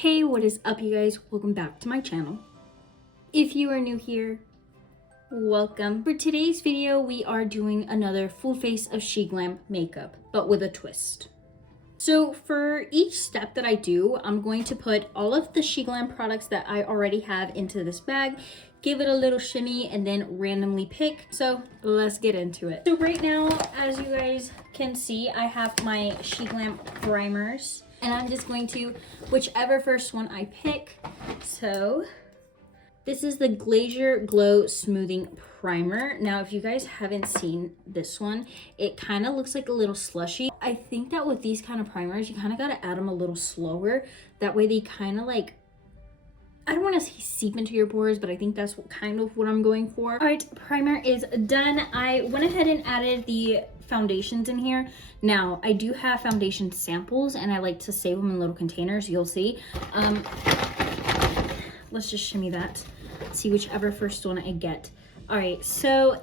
Hey, what is up, you guys? Welcome back to my channel. If you are new here, welcome. For today's video, we are doing another full face of Sheglam makeup, but with a twist. So for each step that I do, I'm going to put all of the Sheglam products that I already have into this bag, give it a little shimmy, and then randomly pick. So let's get into it. So right now, as you guys can see, I have my Sheglam primers, and I'm just going to, whichever first one I pick. So this is the Glacier Glow Smoothing Primer. Now, if you guys haven't seen this one, it kind of looks like a little slushy. I think that with these kind of primers, you kind of got to add them a little slower. That way they kind of like, I don't want to say seep into your pores, but I think that's kind of what I'm going for. All right, primer is done. I went ahead and added the foundations in here. Now, I do have foundation samples, and I like to save them in little containers. You'll see. Let's just shimmy that. See whichever first one I get. All right, so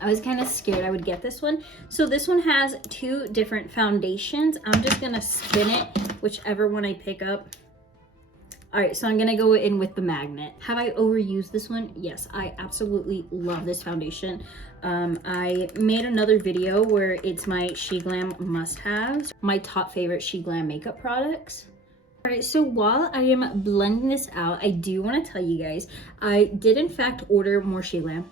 I was kind of scared I would get this one. So this one has two different foundations. I'm just gonna spin it, whichever one I pick up. All right, so I'm gonna go in with the magnet. Have I overused this one? Yes, I absolutely love this foundation. I made another video where it's my Sheglam must-haves, my top favorite Sheglam makeup products. All right, so while I am blending this out, I do want to tell you guys, I did in fact order more Sheglam.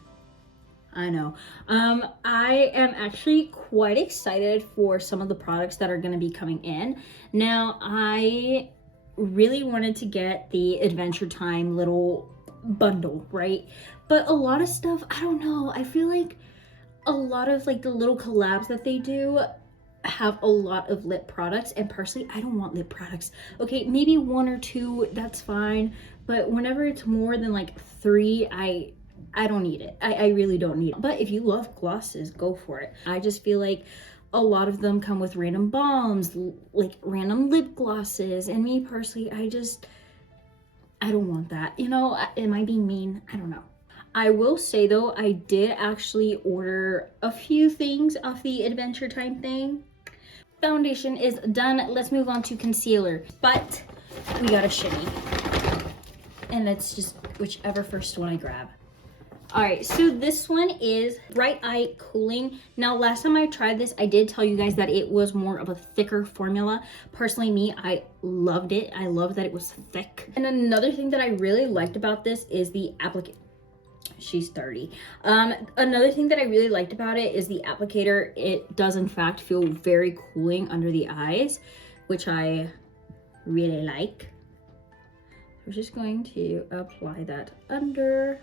I know. I am actually quite excited for some of the products that are going to be coming in. Now, I really wanted to get the Adventure Time little bundle, right? But a lot of stuff, I don't know. I feel like a lot of like the little collabs that they do have a lot of lip products, and personally I don't want lip products. Okay, maybe one or two, that's fine, but whenever it's more than like three, I don't need it. I really don't need it. But if you love glosses, go for it. I just feel like a lot of them come with random balms, like random lip glosses, and me personally, I don't want that. You know, am I being mean? I don't know. I will say though, I did actually order a few things off the Adventure Time thing. Foundation is done. Let's move on to concealer, but we got a shimmy, and it's just whichever first one I grab. All right, so this one is Bright Eye Cooling. Now, last time I tried this, I did tell you guys that it was more of a thicker formula. Personally, me, I loved it. I loved that it was thick. And another thing that I really liked about this is the applicator. She's 30. Another thing that I really liked about it is the applicator. It does in fact feel very cooling under the eyes, which I really like. We're just going to apply that under.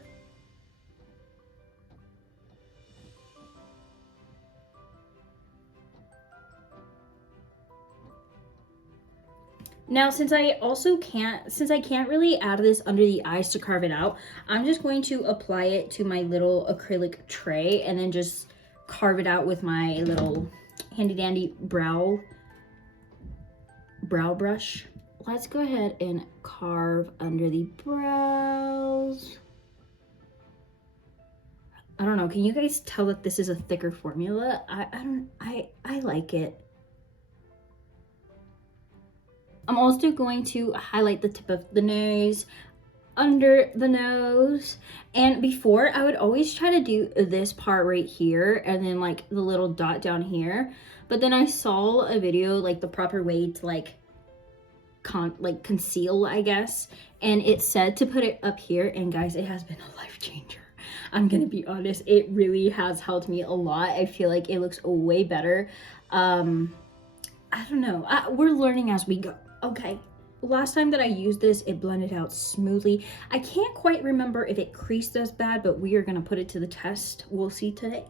Now, since I can't really add this under the eyes to carve it out, I'm just going to apply it to my little acrylic tray and then just carve it out with my little handy dandy brow brush. Let's go ahead and carve under the brows. I don't know, can you guys tell that this is a thicker formula? I like it. I'm also going to highlight the tip of the nose, under the nose, and before I would always try to do this part right here and then like the little dot down here, but then I saw a video like the proper way to like conceal, I guess, and it said to put it up here, and guys, it has been a life changer. I'm gonna be honest, it really has helped me a lot. I feel like it looks way better. I don't know, we're learning as we go. Okay, last time that I used this, it blended out smoothly. I can't quite remember if it creased as bad, but we are gonna put it to the test. We'll see today.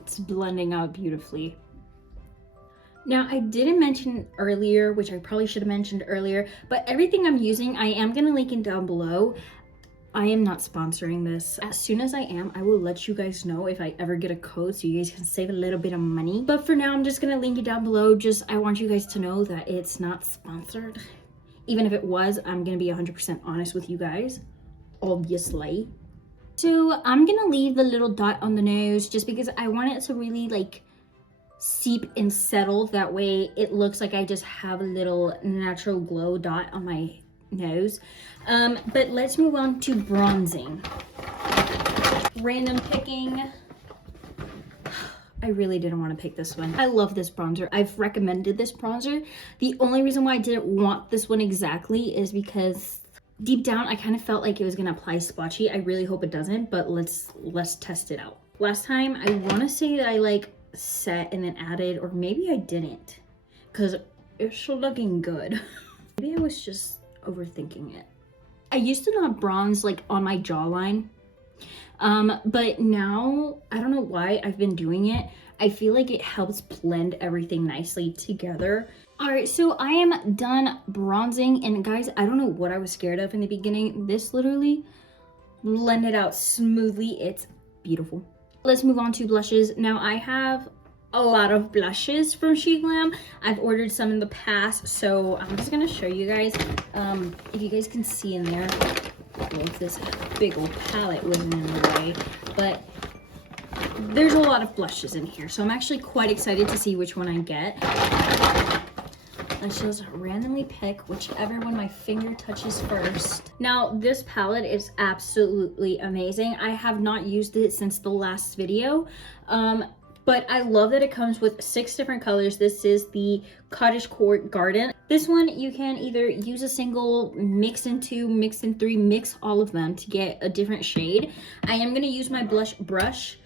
It's blending out beautifully. Now, I didn't mention earlier, which I probably should have mentioned earlier, but everything I'm using, I am gonna link it down below. I am not sponsoring this. As soon as I am, I will let you guys know if I ever get a code so you guys can save a little bit of money. But for now, I'm just gonna link it down below. I want you guys to know that it's not sponsored. Even if it was, I'm gonna be 100% honest with you guys, obviously. So I'm gonna leave the little dot on the nose just because I want it to really like seep and settle. That way it looks like I just have a little natural glow dot on my nose. But let's move on to bronzing. Random picking. I really didn't want to pick this one. I love this bronzer. I've recommended this bronzer. The only reason why I didn't want this one exactly is because deep down I kind of felt like it was gonna apply splotchy. I really hope it doesn't, but let's test it out. Last time I want to say that I like set and then added, or maybe I didn't, because it's looking good. Maybe I was just overthinking it. I used to not bronze like on my jawline, but now I don't know why I've been doing it. I feel like it helps blend everything nicely together. All right, so I am done bronzing, and guys, I don't know what I was scared of in the beginning. This literally blended out smoothly. It's beautiful. Let's move on to blushes. Now I have a lot of blushes from Sheglam. I've ordered some in the past, so I'm just gonna show you guys. If you guys can see in there, well, if this big old palette wasn't in the way, but there's a lot of blushes in here, so I'm actually quite excited to see which one I get. Let's just randomly pick whichever one my finger touches first. Now, this palette is absolutely amazing. I have not used it since the last video, but I love that it comes with 6 different colors. This is the Cottage Court Garden. This one, you can either use a single, mix in 2, mix in 3, mix all of them to get a different shade. I am gonna use my blush brush.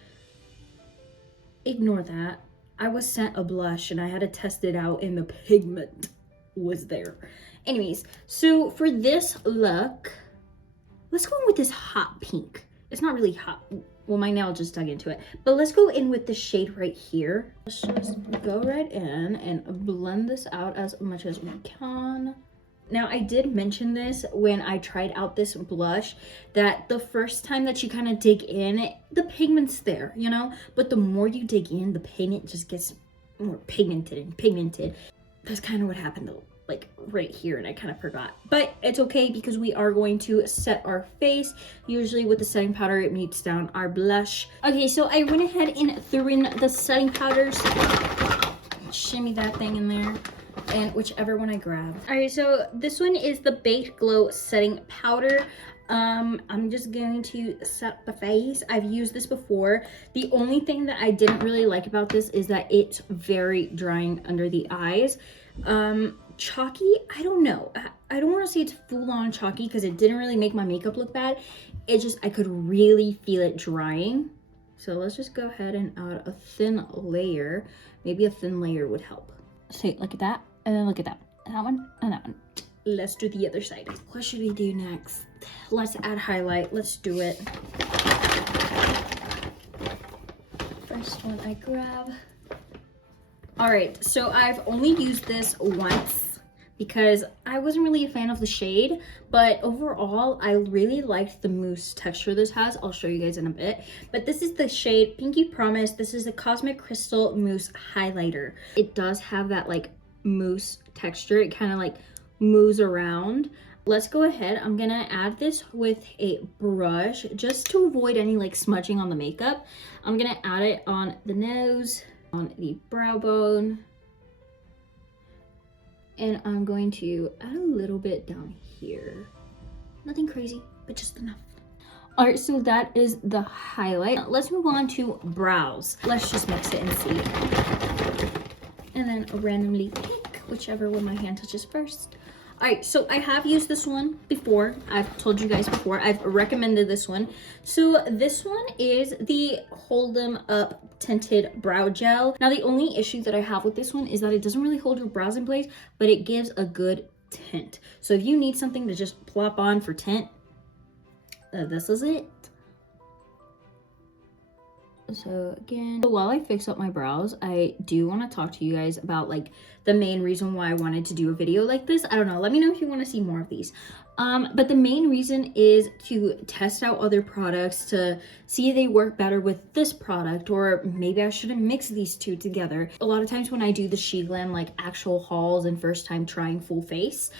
Ignore that. I was sent a blush and I had to test it out and the pigment was there. Anyways, so for this look, let's go in with this hot pink. It's not really hot. Well, my nail just dug into it. But let's go in with the shade right here. Let's just go right in and blend this out as much as we can. Now, I did mention this when I tried out this blush, that the first time that you kind of dig in, the pigment's there, you know? But the more you dig in, the pigment just gets more pigmented and pigmented. That's kind of what happened though, like right here, and I kind of forgot. But it's okay because we are going to set our face. Usually with the setting powder, it mutes down our blush. Okay, so I went ahead and threw in the setting powders. Shimmy that thing in there. And whichever one I grab. All right, so this one is the Baked Glow setting powder. I'm just going to set the face. I've used this before. The only thing that I didn't really like about this is that it's very drying under the eyes. Chalky, I don't know. I don't want to say it's full on chalky because it didn't really make my makeup look bad. It just, I could really feel it drying. So let's just go ahead and add a thin layer. Maybe a thin layer would help. So look at that, and then look at that. That one, and that one. Let's do the other side. What should we do next? Let's add highlight. Let's do it. First one I grab. All right, so I've only used this once because I wasn't really a fan of the shade, but overall, I really liked the mousse texture this has. I'll show you guys in a bit. But this is the shade Pinky Promise. This is the Cosmic Crystal Mousse Highlighter. It does have that like mousse texture. It kind of like moves around. Let's go ahead. I'm gonna add this with a brush just to avoid any like smudging on the makeup. I'm gonna add it on the nose, on the brow bone, and I'm going to add a little bit down here. Nothing crazy, but just enough. All right, so that is the highlight. Let's move on to brows. Let's just mix it and see. And then randomly pick whichever one my hand touches first. All right, so I have used this one before. I've told you guys before. I've recommended this one. So this one is the Hold 'Em Up Tinted Brow Gel. Now, the only issue that I have with this one is that it doesn't really hold your brows in place, but it gives a good tint. So if you need something to just plop on for tint, this is it. So again, while I fix up my brows, I do want to talk to you guys about like the main reason why I wanted to do a video like this. I don't know, let me know if you want to see more of these. But the main reason is to test out other products to see if they work better with this product, or maybe I shouldn't mix these two together. A lot of times when I do the Sheglam like actual hauls and first time trying full face,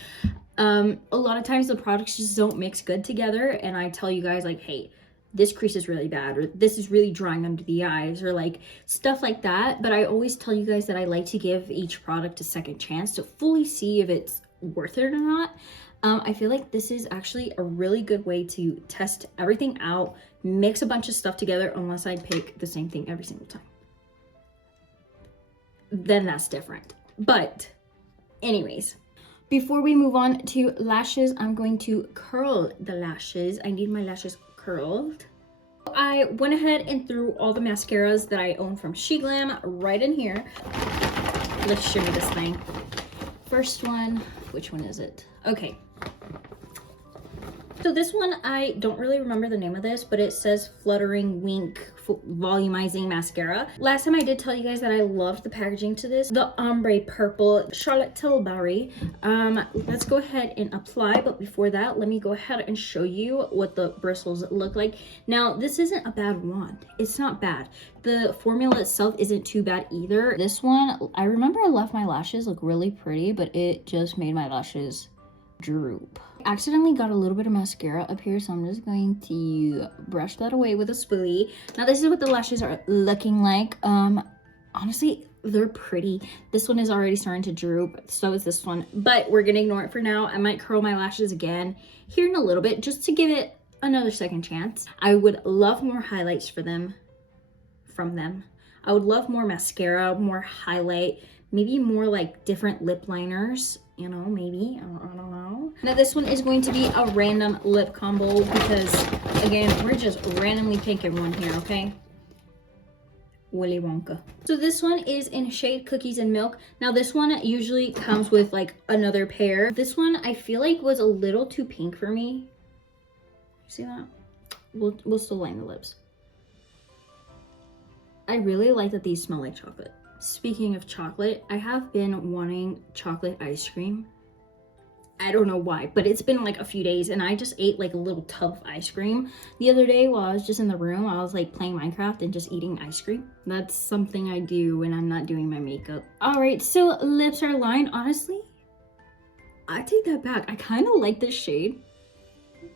a lot of times the products just don't mix good together, and I tell you guys like, hey, this crease is really bad, or this is really drying under the eyes, or like stuff like that. But I always tell you guys that I like to give each product a second chance to fully see if it's worth it or not. I feel like this is actually a really good way to test everything out, mix a bunch of stuff together, unless I pick the same thing every single time. Then that's different. But anyways, before we move on to lashes, I'm going to curl the lashes. I need my lashes curled. I went ahead and threw all the mascaras that I own from Sheglam right in here. Let's shimmy this thing. First one, which one is it? Okay. So this one, I don't really remember the name of this, but it says Fluttering Wink Volumizing Mascara. Last time I did tell you guys that I loved the packaging to this. The ombre purple Charlotte Tilbury. Let's go ahead and apply, but before that, let me go ahead and show you what the bristles look like. Now, this isn't a bad wand. It's not bad. The formula itself isn't too bad either. This one, I remember I left my lashes look really pretty, but it just made my lashes droop. I accidentally got a little bit of mascara up here, so I'm just going to brush that away with a spoolie. Now this is what the lashes are looking like. Honestly, they're pretty. This one is already starting to droop, so is this one, but we're gonna ignore it for now. I might curl my lashes again here in a little bit just to give it another second chance. I would love more highlights from them. I would love more mascara, more highlight, maybe more like different lip liners, you know, maybe, I don't know. Now this one is going to be a random lip combo because, again, we're just randomly picking one here, okay? Willy Wonka. So this one is in shade Cookies and Milk. Now this one usually comes with like another pair. This one I feel like was a little too pink for me. See that? We'll still line the lips. I really like that these smell like chocolate. Speaking of chocolate, I have been wanting chocolate ice cream. I don't know why, but it's been like a few days and I just ate like a little tub of ice cream the other day while I was just in the room. I was like playing Minecraft and just eating ice cream. That's something I do when I'm not doing my makeup. All right, so lips are lined. Honestly, I take that back. I kind of like this shade.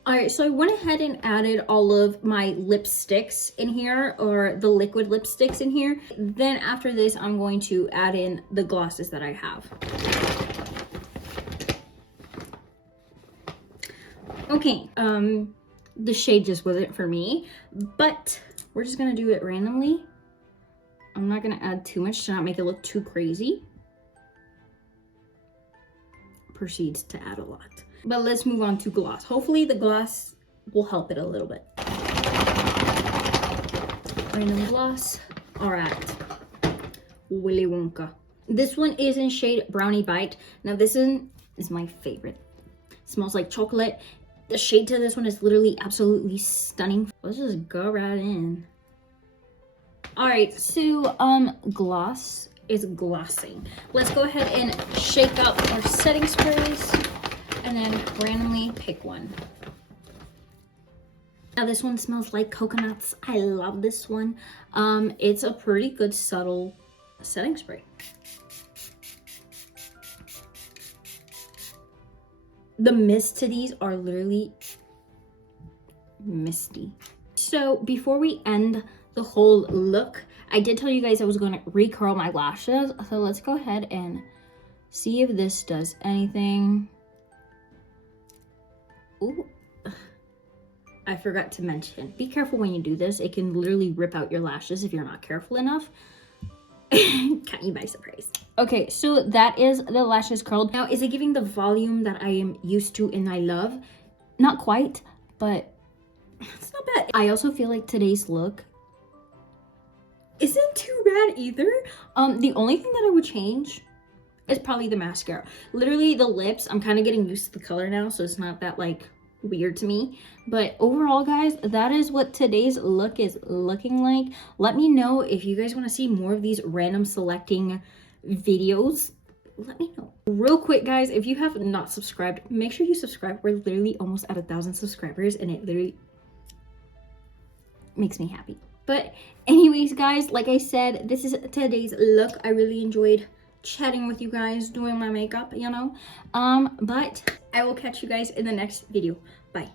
All right, so I went ahead and added all of my lipsticks in here, or the liquid lipsticks in here. Then after this, I'm going to add in the glosses that I have. Okay, the shade just wasn't for me, but we're just gonna do it randomly. I'm not gonna add too much to not make it look too crazy. Proceeds to add a lot. But let's move on to gloss. Hopefully the gloss will help it a little bit. Random gloss. All right. Willy Wonka. This one is in shade Brownie Bite. Now this one is my favorite. It smells like chocolate. The shade to this one is literally absolutely stunning. Let's just go right in. All right, so gloss is glossing. Let's go ahead and shake up our setting sprays and then randomly pick one. Now this one smells like coconuts. I love this one. It's a pretty good subtle setting spray. The mist to these are literally misty. So before we end the whole look, I did tell you guys I was going to recurl my lashes. So let's go ahead and see if this does anything. Ooh. I forgot to mention, be careful when you do this. It can literally rip out your lashes if you're not careful enough. Caught you by surprise. Okay, so that is the lashes curled. Now, is it giving the volume that I am used to and I love? Not quite, but it's not bad. I also feel like today's look isn't too bad either. The only thing that I would change is probably the mascara. Literally the lips, I'm kind of getting used to the color now, so it's not that like weird to me. But overall, guys, that is what today's look is looking like. Let me know if you guys want to see more of these random selecting videos. Let me know. Real quick, guys, if you have not subscribed, make sure you subscribe. We're literally almost at 1,000 subscribers and it literally makes me happy. But anyways, guys, like I said, this is today's look. I really enjoyed chatting with you guys, doing my makeup, you know. But I will catch you guys in the next video. Bye.